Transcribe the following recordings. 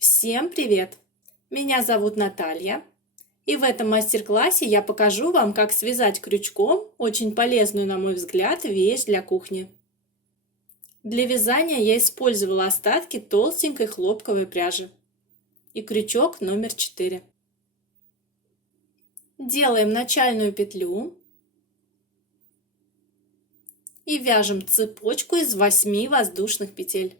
Всем привет! Меня зовут Наталья, и в этом мастер-классе я покажу вам, как связать крючком очень полезную, на мой взгляд, вещь для кухни. Для вязания я использовала остатки толстенькой хлопковой пряжи и крючок номер 4. Делаем начальную петлю и вяжем цепочку из 8 воздушных петель.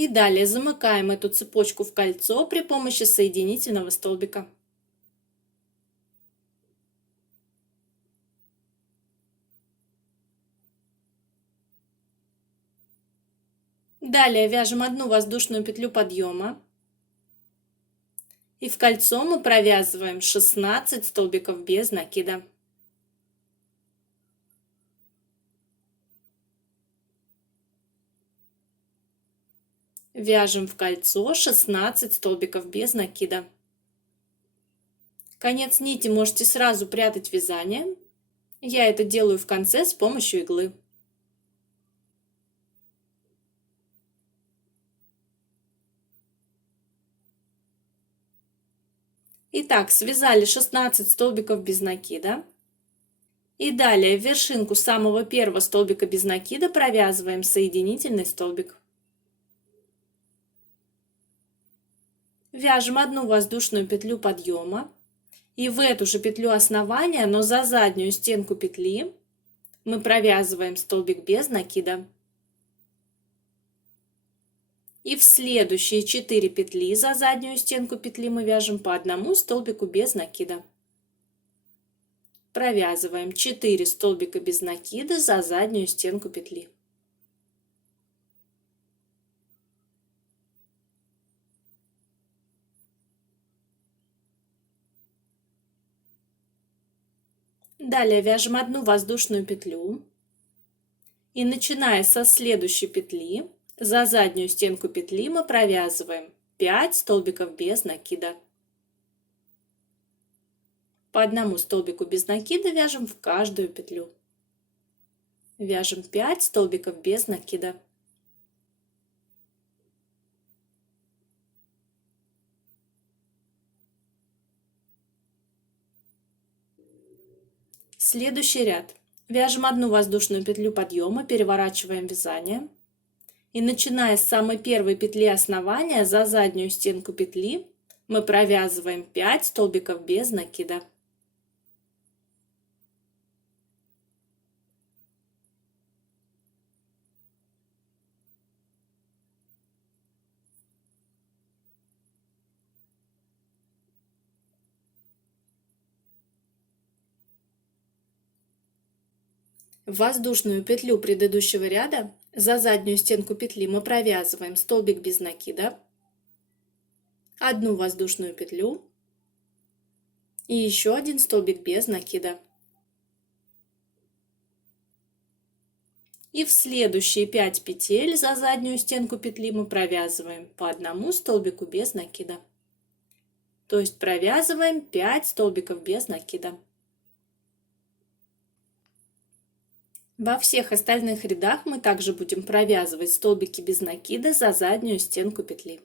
И далее замыкаем эту цепочку в кольцо при помощи соединительного столбика. Далее вяжем одну воздушную петлю подъема. И в кольцо мы провязываем 16 столбиков без накида. Вяжем в кольцо 16 столбиков без накида. Конец нити можете сразу прятать вязание. Я это делаю в конце с помощью иглы. Итак, связали 16 столбиков без накида. И далее в вершинку самого первого столбика без накида провязываем соединительный столбик. Вяжем одну воздушную петлю подъема. И в эту же петлю основания, но за заднюю стенку петли, мы провязываем столбик без накида. И в следующие 4 петли за заднюю стенку петли мы вяжем по одному столбику без накида. Провязываем 4 столбика без накида за заднюю стенку петли. Далее вяжем одну воздушную петлю. И начиная со следующей петли, за заднюю стенку петли мы провязываем 5 столбиков без накида. По одному столбику без накида вяжем в каждую петлю. Вяжем 5 столбиков без накида. Следующий ряд. Вяжем одну воздушную петлю подъема, переворачиваем вязание. И начиная с самой первой петли основания, за заднюю стенку петли мы провязываем 5 столбиков без накида. В воздушную петлю предыдущего ряда за заднюю стенку петли мы провязываем столбик без накида, одну воздушную петлю и еще один столбик без накида. И в следующие 5 петель за заднюю стенку петли мы провязываем по одному столбику без накида. То есть провязываем 5 столбиков без накида. Во всех остальных рядах мы также будем провязывать столбики без накида за заднюю стенку петли.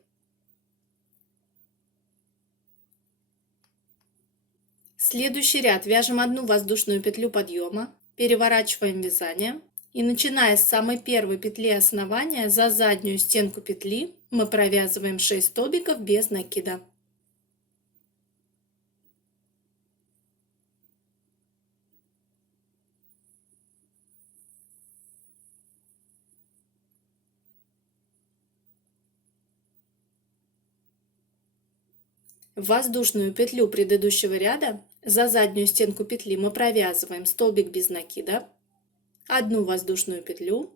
Следующий ряд вяжем одну воздушную петлю подъема, переворачиваем вязание и начиная с самой первой петли основания за заднюю стенку петли мы провязываем 6 столбиков без накида. В воздушную петлю предыдущего ряда за заднюю стенку петли мы провязываем столбик без накида, одну воздушную петлю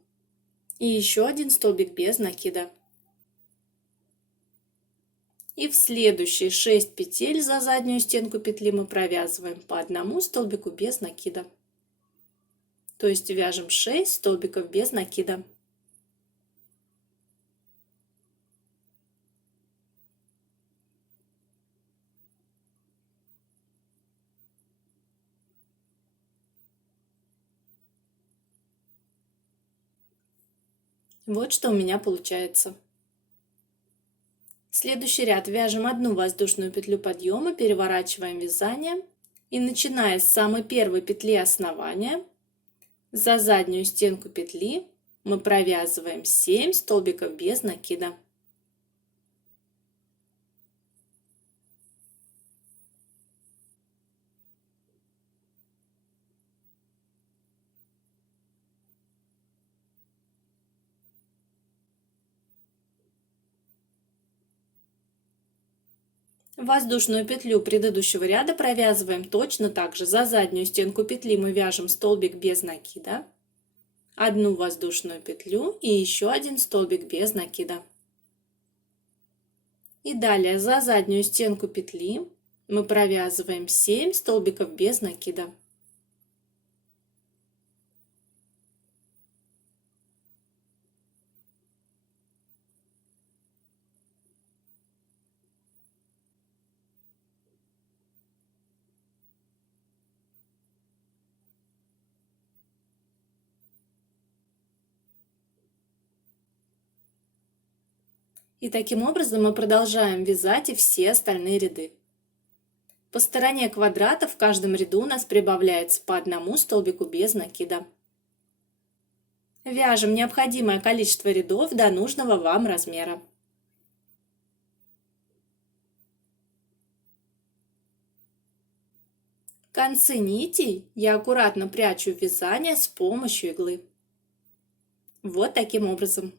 и еще один столбик без накида. И в следующие 6 петель за заднюю стенку петли мы провязываем по одному столбику без накида. То есть вяжем 6 столбиков без накида. Вот что у меня получается. Следующий ряд вяжем одну воздушную петлю подъема, переворачиваем вязание и начиная с самой первой петли основания, за заднюю стенку петли мы провязываем 7 столбиков без накида. Воздушную петлю предыдущего ряда провязываем точно так же. За заднюю стенку петли мы вяжем столбик без накида, одну воздушную петлю и еще один столбик без накида. И далее за заднюю стенку петли мы провязываем 7 столбиков без накида. И таким образом мы продолжаем вязать и все остальные ряды. По стороне квадрата в каждом ряду у нас прибавляется по одному столбику без накида. Вяжем необходимое количество рядов до нужного вам размера. Концы нитей я аккуратно прячу в вязание с помощью иглы. Вот таким образом.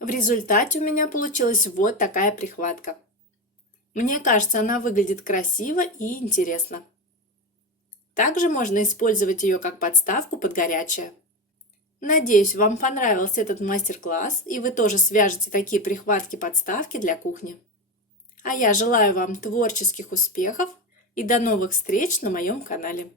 В результате у меня получилась вот такая прихватка. Мне кажется, она выглядит красиво и интересно. Также можно использовать ее как подставку под горячее. Надеюсь, вам понравился этот мастер-класс и вы тоже свяжете такие прихватки-подставки для кухни. А я желаю вам творческих успехов и до новых встреч на моем канале.